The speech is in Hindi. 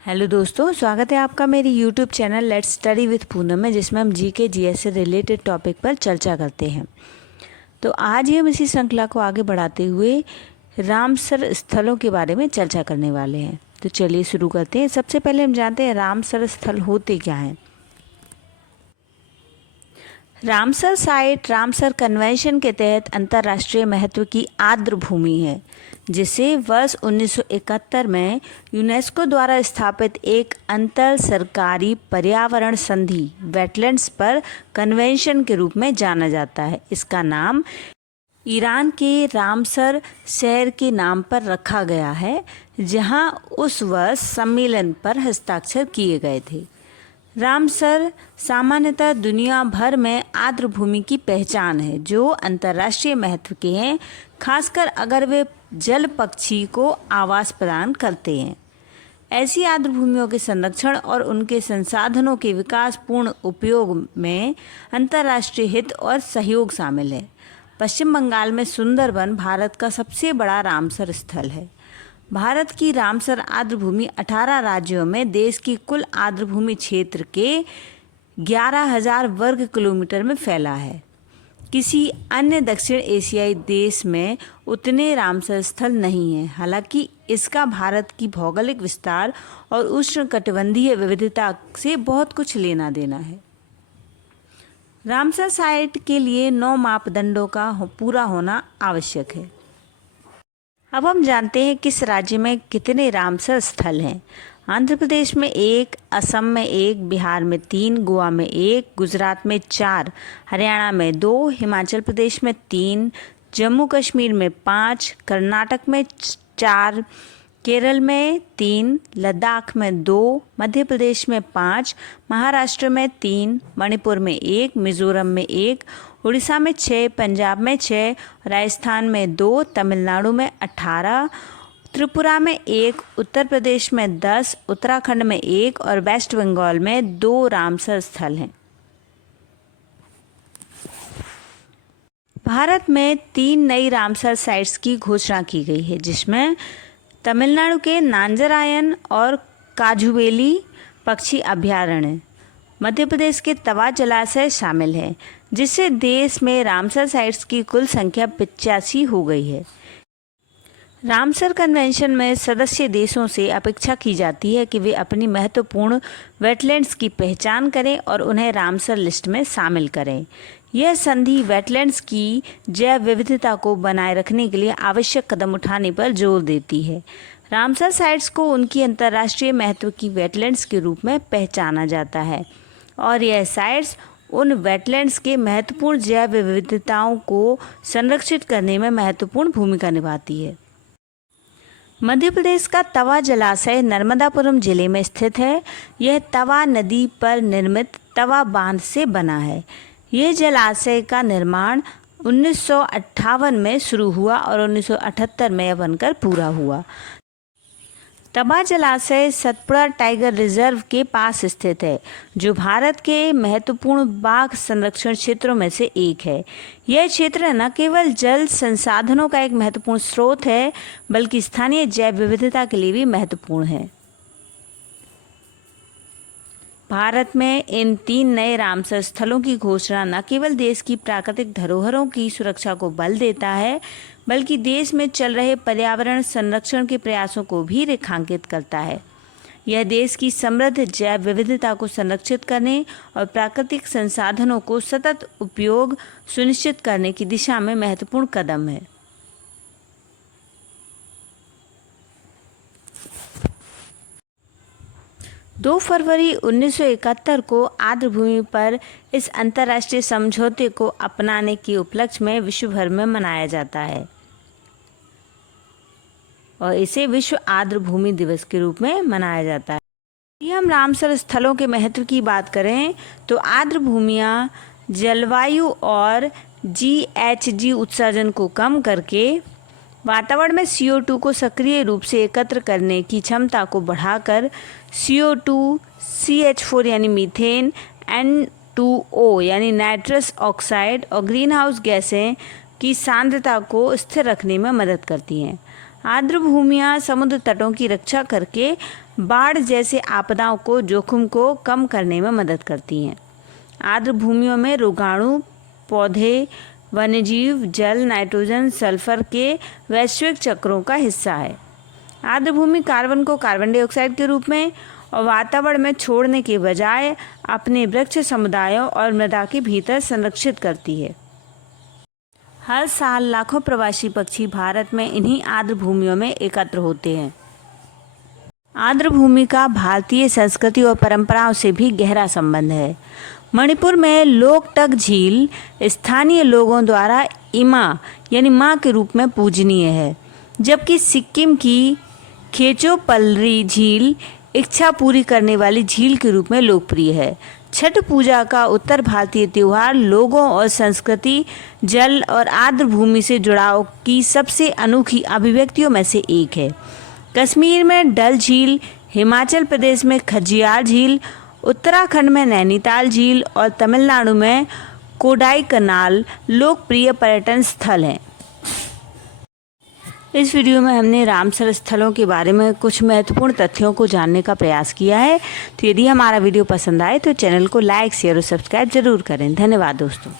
हेलो दोस्तों, स्वागत है आपका मेरी YouTube channel let's study with Poonam में, जिसमें हम जीके जीएस से रिलेटेड टॉपिक पर चर्चा करते हैं। तो आज ही हम इसी श्रृंखला को आगे बढ़ाते हुए रामसर स्थलों के बारे में चर्चा करने वाले हैं। तो चलिए शुरू करते हैं। सबसे पहले हम जानते हैं रामसर स्थल होते क्या हैं। रामसर साइट रामसर कन्वेंशन के तहत अंतर्राष्ट्रीय महत्व की आर्द्र भूमि है, जिसे वर्ष 1971 में यूनेस्को द्वारा स्थापित एक अंतर सरकारी पर्यावरण संधि वेटलैंड्स पर कन्वेंशन के रूप में जाना जाता है। इसका नाम ईरान के रामसर शहर के नाम पर रखा गया है, जहां उस वर्ष सम्मेलन पर हस्ताक्षर किए गए थे। रामसर सामान्यतः दुनिया भर में आर्द्र भूमि की पहचान है, जो अंतर्राष्ट्रीय महत्व के हैं, खासकर अगर वे जल पक्षी को आवास प्रदान करते हैं। ऐसी आर्द्र भूमियों के संरक्षण और उनके संसाधनों के विकासपूर्ण उपयोग में अंतर्राष्ट्रीय हित और सहयोग शामिल है। पश्चिम बंगाल में सुंदरबन भारत का सबसे बड़ा रामसर स्थल है। भारत की रामसर आर्द्र भूमि 18 राज्यों में देश की कुल आर्द्र भूमि क्षेत्र के 11,000 वर्ग किलोमीटर में फैला है। किसी अन्य दक्षिण एशियाई देश में उतने रामसर स्थल नहीं हैं। हालांकि इसका भारत की भौगोलिक विस्तार और उष्णकटिबंधीय विविधता से बहुत कुछ लेना देना है। रामसर साइट के लिए 9 मापदंडों का पूरा होना आवश्यक है। अब हम जानते हैं किस राज्य में कितने रामसर स्थल हैं। आंध्र प्रदेश में 1, असम में 1, बिहार में 3, गोवा में 1, गुजरात में 4, हरियाणा में 2, हिमाचल प्रदेश में 3, जम्मू कश्मीर में 5, कर्नाटक में 4, केरल में 3, लद्दाख में 2, मध्य प्रदेश में 5, महाराष्ट्र में 3, मणिपुर में 1, मिजोरम में 1, उड़ीसा में 6, पंजाब में 6, राजस्थान में 2, तमिलनाडु में 18, त्रिपुरा में 1, उत्तर प्रदेश में 10, उत्तराखंड में 1 और वेस्ट बंगाल में 2 रामसर स्थल हैं। भारत में 3 नई रामसर साइट्स की घोषणा की गई है, जिसमें तमिलनाडु के नांजरायन और काजुवेली पक्षी अभयारण्य, मध्य प्रदेश के तवा जलाशय शामिल है, जिससे देश में रामसर साइट्स की कुल संख्या 85 हो गई है। रामसर कन्वेंशन में सदस्य देशों से अपेक्षा की जाती है कि वे अपनी महत्वपूर्ण वेटलैंड्स की पहचान करें और उन्हें रामसर लिस्ट में शामिल करें। यह संधि वेटलैंड्स की जैव विविधता को बनाए रखने के लिए आवश्यक कदम उठाने पर जोर देती है। रामसर साइट्स को उनकी अंतर्राष्ट्रीय महत्व की वेटलैंड्स के रूप में पहचाना जाता है और यह साइट्स उन वेटलैंड्स के महत्वपूर्ण जैव विविधताओं को संरक्षित करने में महत्वपूर्ण भूमिका निभाती है। मध्य प्रदेश का तवा जलाशय नर्मदापुरम जिले में स्थित है। यह तवा नदी पर निर्मित तवा बांध से बना है। यह जलाशय का निर्माण 1958 में शुरू हुआ और 1978 में बनकर पूरा हुआ। तवा जलाशय सतपुड़ा टाइगर रिजर्व के पास स्थित है, जो भारत के महत्वपूर्ण बाघ संरक्षण क्षेत्रों में से एक है। यह क्षेत्र न केवल जल संसाधनों का एक महत्वपूर्ण स्रोत है, बल्कि स्थानीय जैव विविधता के लिए भी महत्वपूर्ण है। भारत में इन 3 नए रामसर स्थलों की घोषणा न केवल देश की प्राकृतिक धरोहरों की सुरक्षा को बल देता है, बल्कि देश में चल रहे पर्यावरण संरक्षण के प्रयासों को भी रेखांकित करता है। यह देश की समृद्ध जैव विविधता को संरक्षित करने और प्राकृतिक संसाधनों को सतत उपयोग सुनिश्चित करने की दिशा में महत्वपूर्ण कदम है। दो फरवरी 1971 को आर्द्र भूमि पर इस अंतर्राष्ट्रीय समझौते को अपनाने के उपलक्ष्य में विश्व भर में मनाया जाता है और इसे विश्व आर्द्र भूमि दिवस के रूप में मनाया जाता है। यदि हम रामसर स्थलों के महत्व की बात करें तो आर्द्र भूमियाँ जलवायु और GHG उत्सर्जन को कम करके वातावरण में CO2 को सक्रिय रूप से एकत्र करने की क्षमता को बढ़ाकर CO2, CH4 यानी मीथेन, N2O यानी नाइट्रस ऑक्साइड और ग्रीन हाउस गैसें की सांद्रता को स्थिर रखने में मदद करती हैं। आर्द्र भूमियाँ समुद्र तटों की रक्षा करके बाढ़ जैसे आपदाओं को जोखिम को कम करने में मदद करती हैं। आर्द्र भूमियों में रोगाणु, पौधे, वन्यजीव, जल, नाइट्रोजन, सल्फर के वैश्विक चक्रों का हिस्सा है। आर्द्र भूमि कार्बन को कार्बन डाइऑक्साइड के रूप में और वातावरण में छोड़ने के बजाय अपने वृक्ष समुदायों और मृदा के भीतर संरक्षित करती है। हर साल लाखों प्रवासी पक्षी भारत में इन्हीं आर्द्र भूमियों में एकत्र होते हैं। आर्द्र भूमि का भारतीय संस्कृति और परंपराओं से भी गहरा संबंध है। मणिपुर में लोकटक झील स्थानीय लोगों द्वारा इमा यानी माँ के रूप में पूजनीय है, जबकि सिक्किम की खेचोपल्ली झील इच्छा पूरी करने वाली झील के रूप में लोकप्रिय है। छठ पूजा का उत्तर भारतीय त्योहार लोगों और संस्कृति, जल और आर्द्र भूमि से जुड़ाव की सबसे अनोखी अभिव्यक्तियों में से एक है। कश्मीर में डल झील, हिमाचल प्रदेश में खजियार झील, उत्तराखंड में नैनीताल झील और तमिलनाडु में कोडाईकनाल लोकप्रिय पर्यटन स्थल हैं। इस वीडियो में हमने रामसर स्थलों के बारे में कुछ महत्वपूर्ण तथ्यों को जानने का प्रयास किया है। तो यदि हमारा वीडियो पसंद आए तो चैनल को लाइक, शेयर और सब्सक्राइब जरूर करें। धन्यवाद दोस्तों।